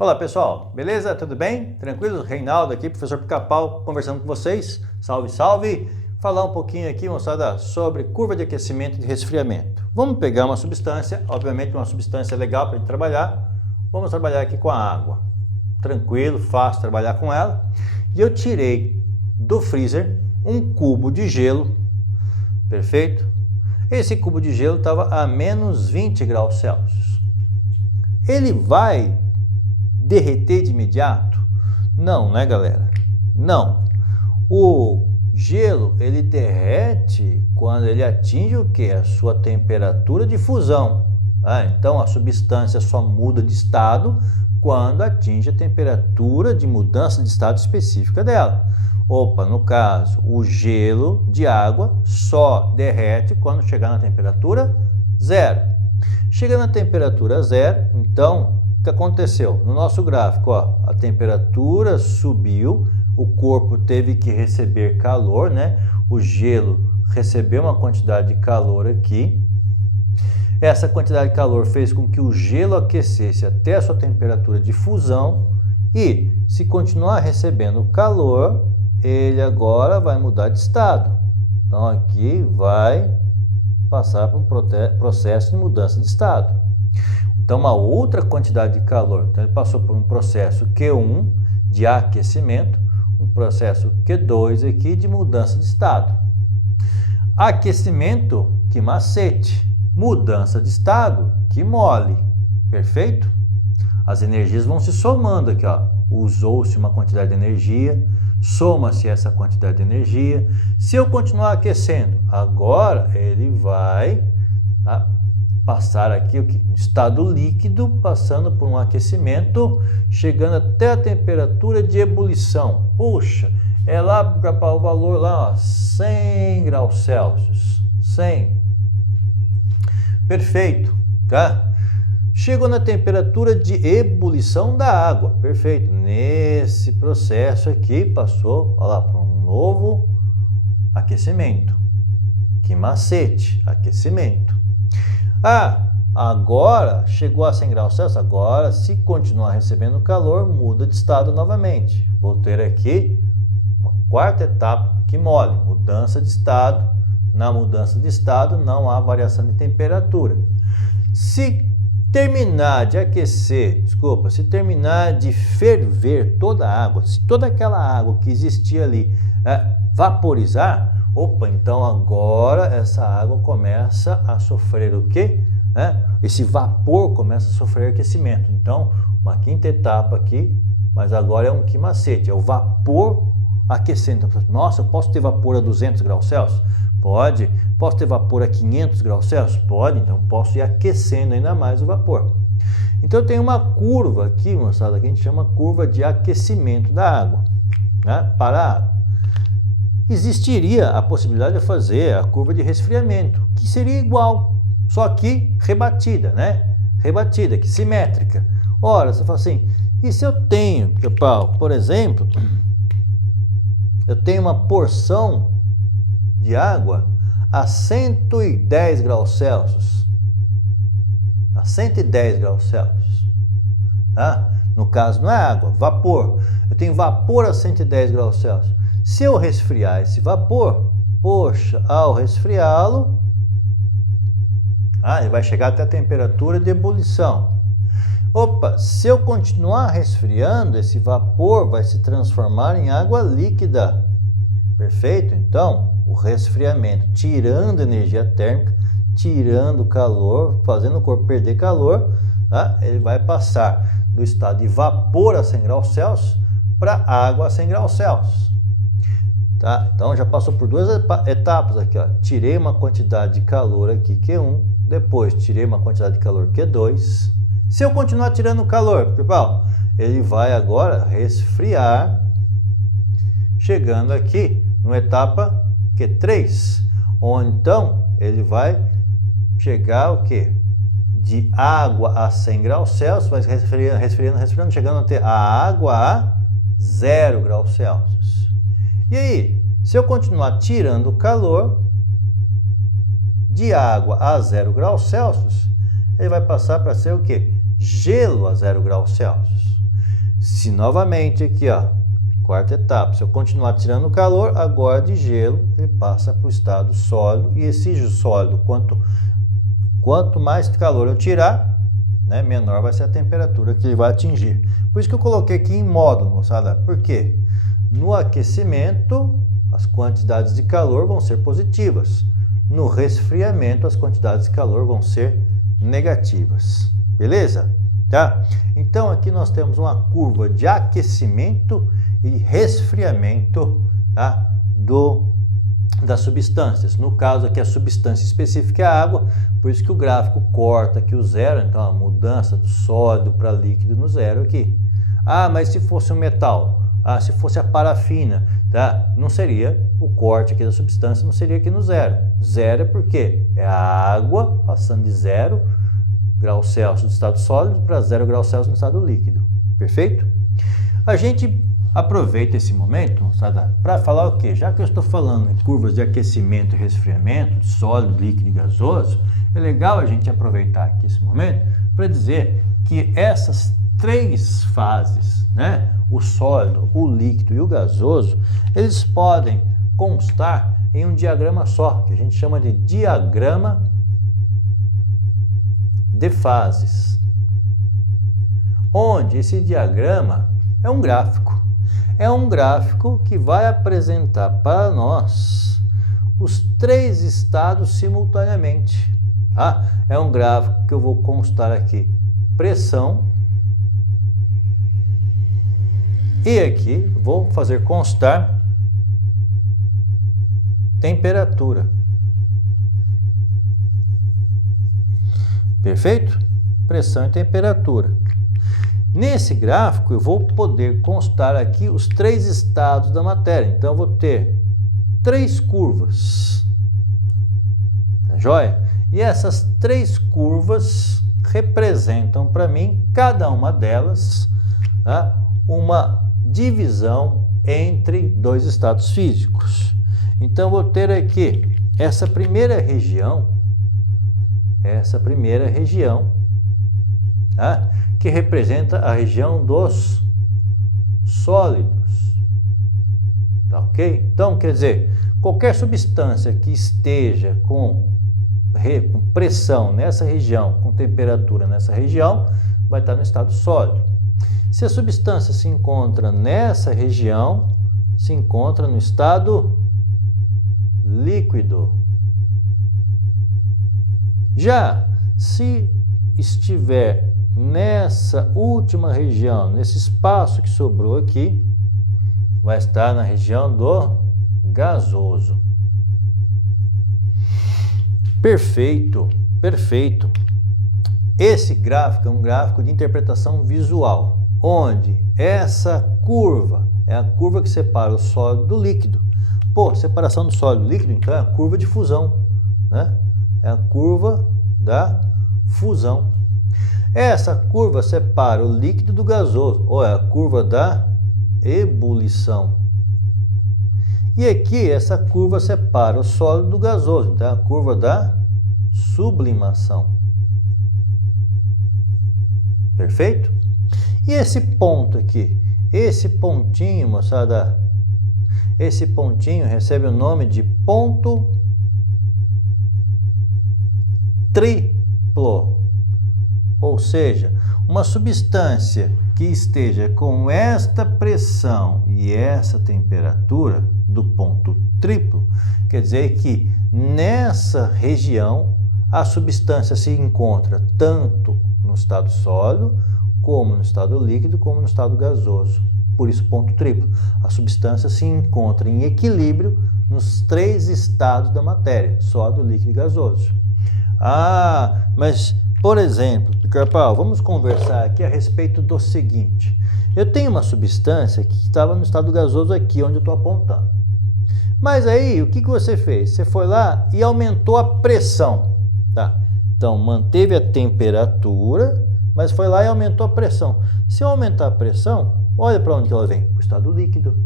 Olá pessoal, beleza? Tudo bem? Tranquilo? Reinaldo aqui, professor Pica-Pau, conversando com vocês. Salve, salve! Falar um pouquinho aqui, moçada, sobre curva de aquecimento e de resfriamento. Vamos pegar uma substância, obviamente uma substância legal para a gente trabalhar. Vamos trabalhar aqui com a água. Tranquilo, fácil trabalhar com ela. E eu tirei do freezer um cubo de gelo, perfeito? Esse cubo de gelo estava a menos 20 graus Celsius. Ele vai derreter de imediato? Não, né, galera? Não. O gelo, ele derrete quando ele atinge o quê? A sua temperatura de fusão. Então, a substância só muda de estado quando atinge a temperatura de mudança de estado específica dela. Opa, no caso, o gelo de água só derrete quando chegar na temperatura zero. Chega na temperatura zero, então, o que aconteceu? No nosso gráfico, ó, a temperatura subiu, o corpo teve que receber calor, né? O gelo recebeu uma quantidade de calor aqui. Essa quantidade de calor fez com que o gelo aquecesse até a sua temperatura de fusão e, se continuar recebendo calor, ele agora vai mudar de estado. Então, aqui vai passar por um processo de mudança de estado. Então, uma outra quantidade de calor. Então, ele passou por um processo Q1 de aquecimento, um processo Q2 aqui de mudança de estado. Aquecimento, que macete. Mudança de estado, que mole. Perfeito? As energias vão se somando aqui, ó. Usou-se uma quantidade de energia, soma-se essa quantidade de energia. Se eu continuar aquecendo, agora ele vai passar aqui o estado líquido, passando por um aquecimento, chegando até a temperatura de ebulição. Puxa, é lá para o valor lá, ó, 100 graus Celsius. 100. Perfeito, tá? Chegou na temperatura de ebulição da água. Perfeito. Nesse processo aqui, passou, olha lá, para um novo aquecimento. Que macete, aquecimento. Agora chegou a 100 graus Celsius, agora se continuar recebendo calor, muda de estado novamente. Vou ter aqui uma quarta etapa que mole, mudança de estado. Na mudança de estado não há variação de temperatura. Se terminar de aquecer, se terminar de ferver toda a água, se toda aquela água que existia ali vaporizar, opa, então agora essa água começa a sofrer o quê? Esse vapor começa a sofrer aquecimento. Então, uma quinta etapa aqui, mas agora é um que macete, é o vapor aquecendo. Nossa, eu posso ter vapor a 200 graus Celsius? Pode. Posso ter vapor a 500 graus Celsius? Pode. Então, posso ir aquecendo ainda mais o vapor. Então, eu tenho uma curva aqui, moçada, que a gente chama curva de aquecimento da água, né? Para a água. Existiria a possibilidade de fazer a curva de resfriamento, que seria igual, só que rebatida, né? Rebatida, que simétrica. Ora, você fala assim, e se eu tenho, por exemplo, eu tenho uma porção de água a 110 graus Celsius. A 110 graus Celsius. No caso, não é água, vapor. Eu tenho vapor a 110 graus Celsius. Se eu resfriar esse vapor, poxa, ao resfriá-lo, ele vai chegar até a temperatura de ebulição. Opa, se eu continuar resfriando, esse vapor vai se transformar em água líquida. Perfeito? Então, o resfriamento, tirando energia térmica, tirando calor, fazendo o corpo perder calor, ele vai passar do estado de vapor a 100 graus Celsius para água a 100 graus Celsius. Tá? Então, já passou por duas etapas aqui, ó. Tirei uma quantidade de calor aqui, Q1, depois tirei uma quantidade de calor, Q2. Se eu continuar tirando calor, pessoal, ele vai agora resfriar, chegando aqui numa etapa Q3, onde então ele vai chegar o quê? De água a 100 graus Celsius, vai resfriando, chegando até a água a 0 graus Celsius. E aí, se eu continuar tirando calor de água a 0 graus Celsius, ele vai passar para ser o quê? Gelo a 0 graus Celsius. Se novamente aqui, ó, quarta etapa, se eu continuar tirando o calor, agora de gelo, ele passa para o estado sólido, e esse sólido, quanto mais calor eu tirar, né, menor vai ser a temperatura que ele vai atingir. Por isso que eu coloquei aqui em módulo, moçada. Por quê? No aquecimento, as quantidades de calor vão ser positivas. No resfriamento, as quantidades de calor vão ser negativas. Beleza? Tá? Então, aqui nós temos uma curva de aquecimento e resfriamento, tá? Das substâncias. No caso aqui, a substância específica é a água, por isso que o gráfico corta aqui o zero, então a mudança do sólido para líquido no zero aqui. Ah, mas se fosse um metal? Ah, se fosse a parafina, tá? Não seria o corte aqui da substância, não seria aqui no zero. Zero é porque é a água passando de 0 graus Celsius no estado sólido para 0 graus Celsius no estado líquido. Perfeito? A gente aproveita esse momento, moçada, para falar o quê? Já que eu estou falando em curvas de aquecimento e resfriamento, de sólido, líquido e gasoso, é legal a gente aproveitar aqui esse momento para dizer que essas 3 fases, né, o sólido, o líquido e o gasoso, eles podem constar em um diagrama só, que a gente chama de diagrama de fases, onde esse diagrama é um gráfico. É um gráfico que vai apresentar para nós os 3 estados simultaneamente. Tá? É um gráfico que eu vou constar aqui pressão e aqui vou fazer constar temperatura. Perfeito? Pressão e temperatura. Nesse gráfico eu vou poder constar aqui os 3 estados da matéria. Então eu vou ter 3 curvas. Tá joia? E essas 3 curvas representam para mim, cada uma delas, tá, uma divisão entre 2 estados físicos. Então eu vou ter aqui essa primeira região, tá, que representa a região dos sólidos. Tá ok? Então, quer dizer, qualquer substância que esteja com pressão nessa região, com temperatura nessa região, vai estar no estado sólido. Se a substância se encontra nessa região, se encontra no estado líquido. Já se estiver nessa última região, nesse espaço que sobrou aqui, vai estar na região do gasoso. Perfeito, perfeito. Esse gráfico é um gráfico de interpretação visual, onde essa curva é a curva que separa o sólido do líquido. Pô, separação do sólido do líquido, então é a curva de fusão, né? É a curva da fusão. Essa curva separa o líquido do gasoso, ou é a curva da ebulição. E aqui essa curva separa o sólido do gasoso, então é a curva da sublimação. Perfeito? E esse ponto aqui, esse pontinho, moçada, esse pontinho recebe o nome de ponto triplo. Ou seja, uma substância que esteja com esta pressão e essa temperatura do ponto triplo, quer dizer que nessa região a substância se encontra tanto no estado sólido, como no estado líquido, como no estado gasoso. Por isso, ponto triplo. A substância se encontra em equilíbrio nos 3 estados da matéria, sólido, líquido e gasoso. Ah, mas, por exemplo, Pica-Pau, vamos conversar aqui a respeito do seguinte. Eu tenho uma substância que estava no estado gasoso aqui, onde eu estou apontando. Mas aí, o que você fez? Você foi lá e aumentou a pressão. Tá? Então, manteve a temperatura, mas foi lá e aumentou a pressão. Se eu aumentar a pressão, olha para onde que ela vem? Para o estado líquido.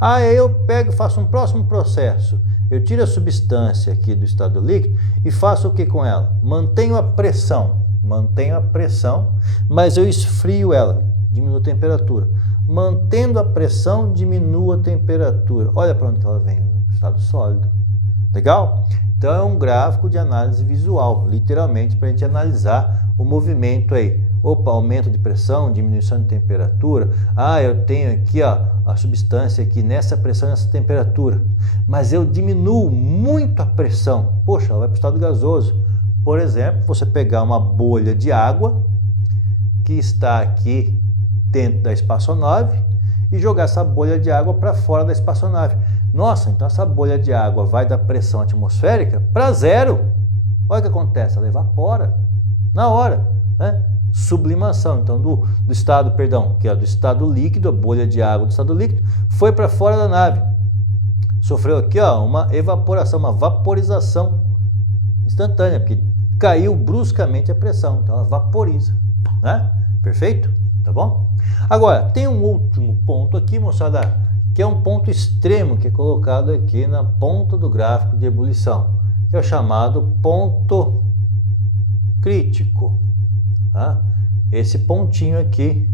Aí eu pego e faço um próximo processo. Eu tiro a substância aqui do estado líquido e faço o que com ela? Mantenho a pressão, mas eu esfrio ela diminua a temperatura. Mantendo a pressão, diminua a temperatura. Olha para onde ela vem, estado sólido. Legal? Então é um gráfico de análise visual, literalmente, para a gente analisar o movimento aí. Opa, aumento de pressão, diminuição de temperatura. Ah, eu tenho aqui ó, a substância aqui nessa pressão, nessa temperatura. Mas eu diminuo muito a pressão. Poxa, ela vai para o estado gasoso. Por exemplo, você pegar uma bolha de água que está aqui dentro da espaçonave e jogar essa bolha de água para fora da espaçonave. Nossa, então essa bolha de água vai da pressão atmosférica para zero. Olha o que acontece, ela evapora na hora, né? Sublimação, então do estado, perdão, que é do estado líquido, a bolha de água do estado líquido, foi para fora da nave. Sofreu aqui ó, uma evaporação, uma vaporização instantânea, porque caiu bruscamente a pressão, então ela vaporiza, né? Perfeito? Tá bom? Agora, tem um último ponto aqui, moçada, que é um ponto extremo que é colocado aqui na ponta do gráfico de ebulição, que é o chamado ponto crítico. Tá? Esse pontinho aqui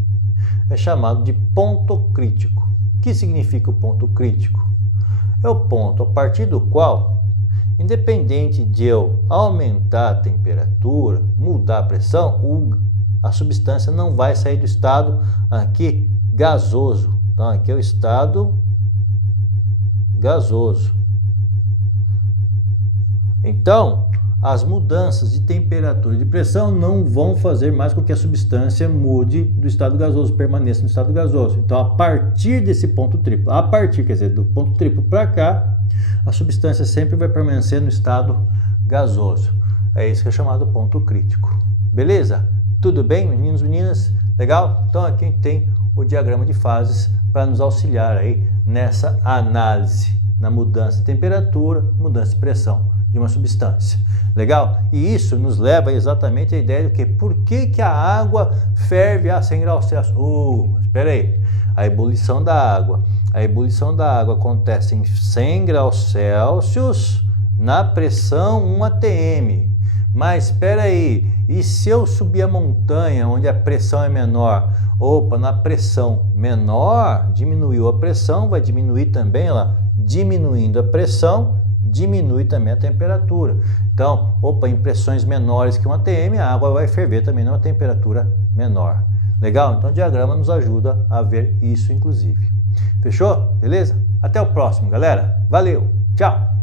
é chamado de ponto crítico. O que significa o ponto crítico? É o ponto a partir do qual, independente de eu aumentar a temperatura, mudar a pressão, a substância não vai sair do estado aqui gasoso. Então, aqui é o estado gasoso. Então, as mudanças de temperatura e de pressão não vão fazer mais com que a substância mude do estado gasoso, permaneça no estado gasoso. Então, a partir desse ponto triplo, quer dizer, do ponto triplo para cá, a substância sempre vai permanecer no estado gasoso. É isso que é chamado ponto crítico. Beleza? Tudo bem, meninos e meninas? Legal? Então, aqui a gente tem o diagrama de fases para nos auxiliar aí nessa análise, na mudança de temperatura, mudança de pressão de uma substância. Legal? E isso nos leva exatamente à ideia de que por que a água ferve a 100 graus Celsius? Mas espera aí, a ebulição da água acontece em 100 graus Celsius na pressão 1 atm. Mas espera aí, e se eu subir a montanha onde a pressão é menor? Opa, na pressão menor, diminuiu a pressão, vai diminuir também, lá, diminuindo a pressão, diminui também a temperatura. Então, opa, em pressões menores que 1 atm, a água vai ferver também numa temperatura menor. Legal? Então o diagrama nos ajuda a ver isso, inclusive. Fechou? Beleza? Até o próximo, galera. Valeu! Tchau!